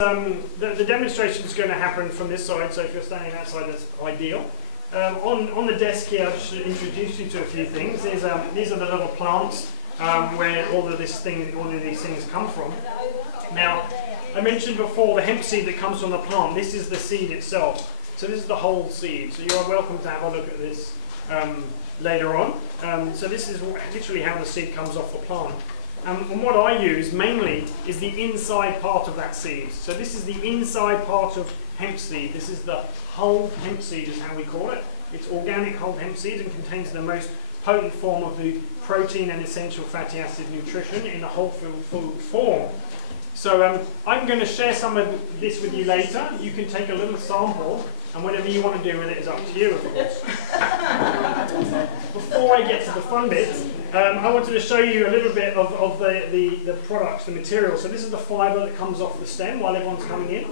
The demonstration is going to happen from this side, so if you're standing that side, that's ideal. On the desk here, I should introduce you to a few things. These are the little plants where all of these things come from. Now, I mentioned before the hemp seed that comes from the plant. This is the seed itself. So this is the whole seed. So you are welcome to have a look at this later on. So this is literally how the seed comes off the plant. And what I use mainly is the inside part of that seed. So this is the inside part of hemp seed. This is the whole hemp seed is how we call it. It's organic whole hemp seed and contains the most potent form of the protein and essential fatty acid nutrition in a whole food form. So I'm going to share some of this with you later. You can take a little sample, and whatever you want to do with it is up to you, of course. Before I get to the fun bits, I wanted to show you a little bit of the products, the material. So this is the fibre that comes off the stem while everyone's coming in.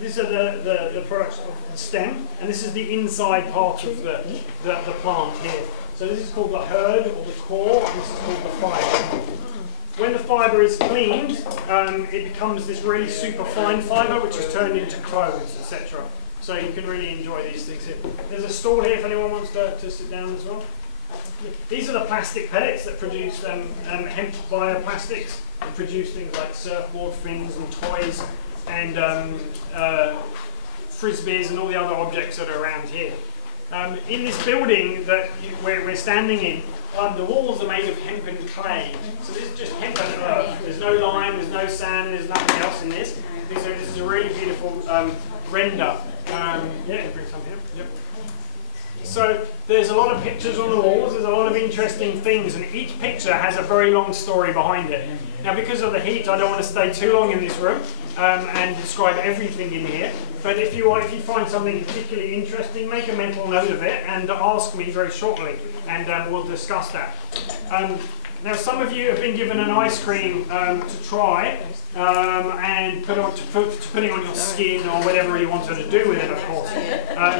These are the products of the stem, and this is the inside part of the plant here. So this is called the hurd or the core, and this is called the fibre. When the fibre is cleaned, it becomes this really super fine fibre which is turned into clothes, etc. So you can really enjoy these things here. There's a stall here if anyone wants to sit down as well. These are the plastic pellets that produce hemp bioplastics. They produce things like surfboard fins and toys and frisbees and all the other objects that are around here. In this building that we're standing in, the walls are made of hemp and clay. So this is just hemp and earth. There's no lime, there's no sand, there's nothing else in this. This is a really beautiful render. Yeah, bring some here. Yep. So there's a lot of pictures on the walls, there's a lot of interesting things, and each picture has a very long story behind it. Now because of the heat, I don't want to stay too long in this room and describe everything in here. But if you find something particularly interesting, make a mental note of it and ask me very shortly, and we'll discuss that. Now some of you have been given an ice cream to try and putting on your skin or whatever you wanted to do with it, of course.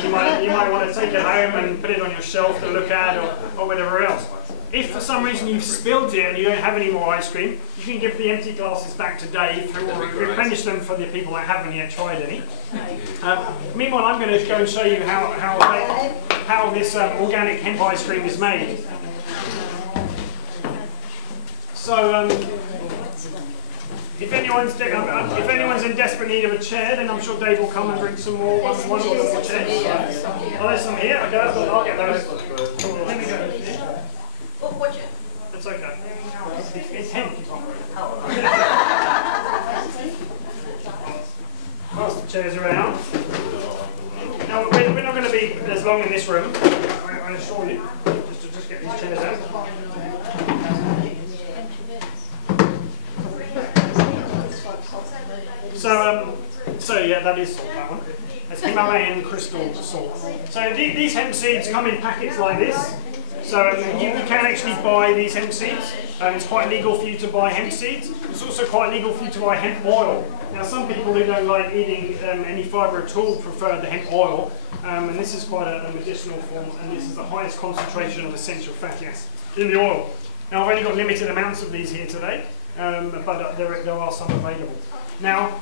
You might want to take it home and put it on your shelf to look at or whatever else. If for some reason you've spilled it and you don't have any more ice cream, you can give the empty glasses back to Dave or replenish them for the people that haven't yet tried any. Meanwhile, I'm going to go and show you how this organic hemp ice cream is made. So, if anyone's in desperate need of a chair, then I'm sure Dave will come and bring some more wonderful chairs. Oh, there's some here. Okay, I'll get those. Let me go. That's okay. It's hemp. Pass the chairs around. Now, we're not going to be as long in this room, I assure you, just get these chairs out. So yeah, that is salt, that one. That's Himalayan crystal salt. So these hemp seeds come in packets like this. So you can actually buy these hemp seeds. It's quite legal for you to buy hemp seeds. It's also quite legal for you to buy hemp oil. Now some people who don't like eating any fibre at all prefer the hemp oil. And this is quite a medicinal form, and this is the highest concentration of essential fatty acids in the oil. Now I've only got limited amounts of these here today, but there are some available. Now,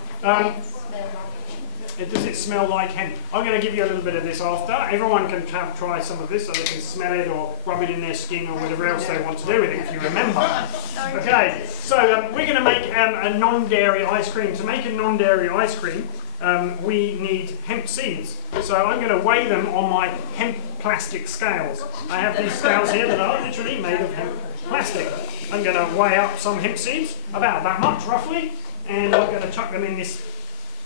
does it smell like hemp? I'm going to give you a little bit of this after. Everyone can try some of this so they can smell it or rub it in their skin or whatever else they want to do with it, if you remember. Okay, so we're going to make a non-dairy ice cream. To make a non-dairy ice cream, we need hemp seeds. So I'm going to weigh them on my hemp plastic scales. I have these scales here that are literally made of hemp plastic. I'm going to weigh up some hemp seeds, about that much roughly, and I'm going to chuck them in this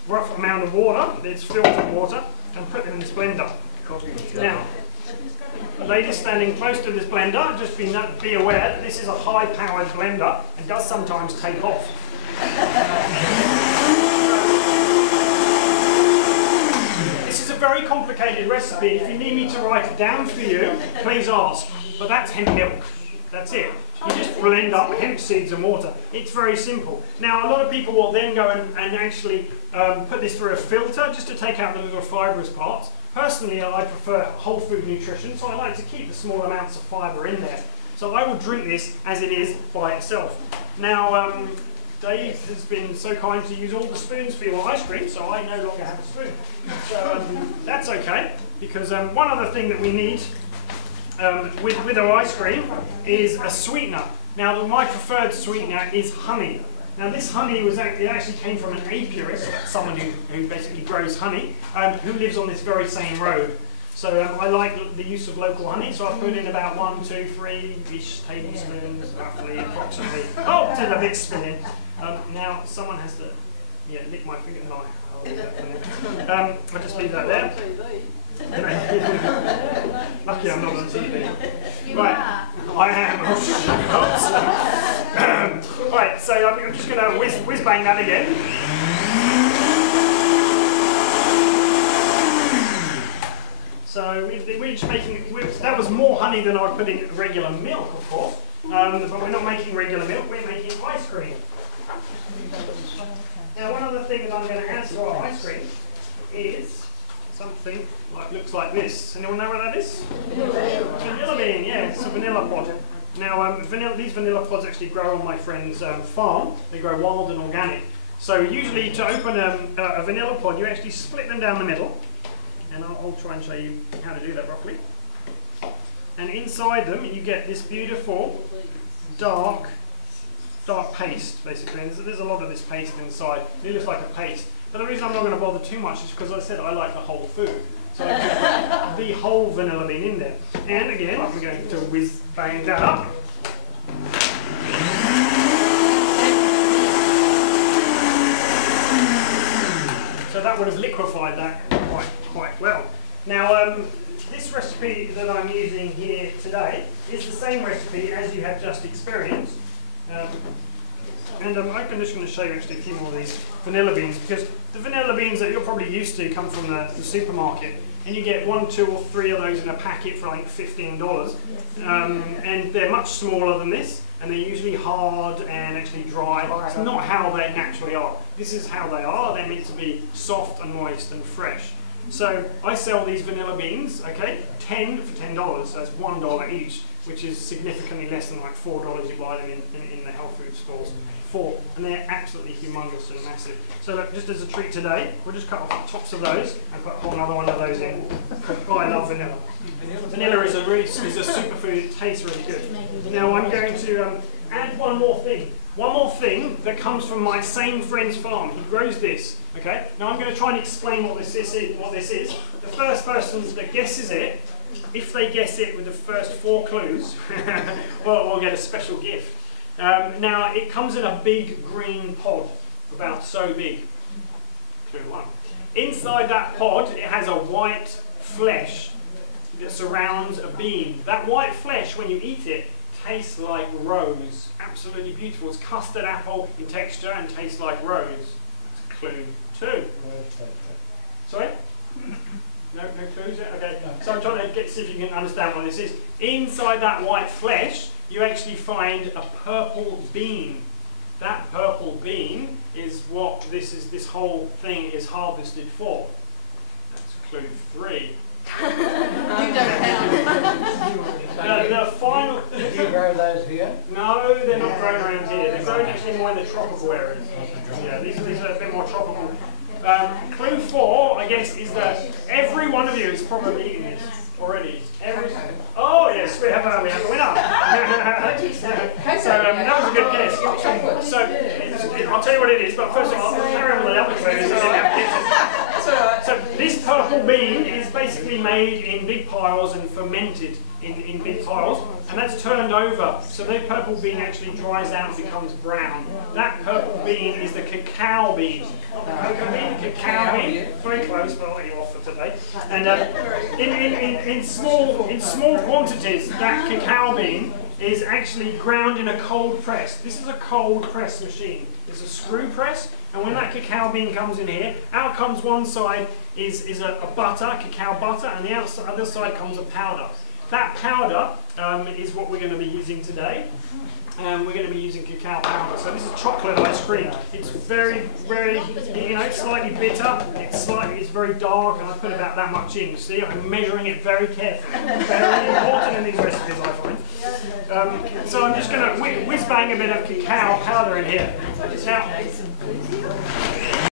rough amount of water, it's filtered water, and put them in this blender. Now, the lady standing close to this blender, just be aware that this is a high-powered blender and does sometimes take off. This is a very complicated recipe. If you need me to write it down for you, please ask. But that's hemp milk. That's it. You just blend up hemp seeds and water. It's very simple. Now, a lot of people will then go and actually put this through a filter just to take out the little fibrous parts. Personally, I prefer whole food nutrition, so I like to keep the small amounts of fibre in there. So I would drink this as it is by itself. Now, Dave has been so kind to use all the spoons for your ice cream, so I no longer have a spoon. So that's okay, because one other thing that we need with our ice cream is a sweetener. Now, my preferred sweetener is honey. Now, this honey it actually came from an apiarist, someone who basically grows honey, who lives on this very same road. So I like the use of local honey, so I put in about 1, 2, 3-ish tablespoons, roughly, approximately. Oh, it's a bit spinning. Now, someone has to, lick my finger. No, I'll leave that for now. I'll just leave that there. Lucky I'm not on TV. Right, I am. Right, so I'm just going to whiz bang that again. So we're just making, that was more honey than I put in regular milk, of course. But we're not making regular milk, we're making ice cream. Now, one other thing that I'm going to add to our ice cream is something looks like this. Anyone know what that is? Vanilla bean, yeah, it's a vanilla pod. Now, these vanilla pods actually grow on my friend's farm. They grow wild and organic. So usually to open a vanilla pod, you actually split them down the middle. And I'll try and show you how to do that roughly. And inside them, you get this beautiful dark paste, basically. And there's a lot of this paste inside. It looks like a paste. But the reason I'm not going to bother too much is because I said I like the whole food. So I can put the whole vanilla bean in there. And again, I'm going to whiz bang that up. So that would have liquefied that quite well. Now, this recipe that I'm using here today is the same recipe as you have just experienced. And I'm just going to show you actually a few more of these vanilla beans, because the vanilla beans that you're probably used to come from the supermarket, and you get 1, 2 or 3 of those in a packet for like $15. And they're much smaller than this, and they're usually hard and actually dry. It's not how they naturally are. This is how they are. They're meant to be soft and moist and fresh. So I sell these vanilla beans, okay, 10 for $10, so that's $1 each, which is significantly less than like $4 you buy them in the health food stores for, and they're absolutely humongous and massive. So look, just as a treat today, we'll just cut off the tops of those and put a whole another one of those in. Oh, I love vanilla. Vanilla is a superfood, it tastes really good. Now I'm going to add one more thing. One more thing that comes from my same friend's farm. He grows this, okay? Now I'm going to try and explain what this is. The first person that guesses it, if they guess it with the first 4 clues, we'll get a special gift. Now it comes in a big green pod, about so big. Clue 1. Inside that pod, it has a white flesh that surrounds a bean. That white flesh, when you eat it, tastes like rose. Absolutely beautiful. It's custard apple in texture and tastes like rose. That's clue 2. Sorry? No clues yet? Okay. So I'm trying to see if you can understand what this is. Inside that white flesh, you actually find a purple bean. That purple bean is what this whole thing is harvested for. That's clue 3. You don't count. The final... Do you grow those here? No, they're not grown around here. They're grown actually more in the tropical areas. Yeah, these are a bit more tropical. Clue 4, I guess, is that every one of you has probably eaten this already. Oh yes, we have a winner. So that was a good guess. So I'll tell you what it is, but first of all, I'll carry on with the other clues. So this purple bean is basically made in big piles and fermented in big piles, and that's turned over. So that purple bean actually dries out and becomes brown. That purple bean is the cacao bean. Not the cocoa bean, the cacao bean. Very close, but I'll let you off for today. And in small quantities, that cacao bean is actually ground in a cold press. This is a cold press machine. It's a screw press, and when that cacao bean comes in here, out comes one side is a butter, cacao butter, and the other side comes a powder. That powder is what we're going to be using today. And we're going to be using cacao powder. So this is chocolate ice cream. It's very, it's slightly bitter. It's very dark, and I put about that much in. See, I'm measuring it very carefully. Very important in these recipes, I find. So I'm just going to whiz bang a bit of cacao powder in here. Now,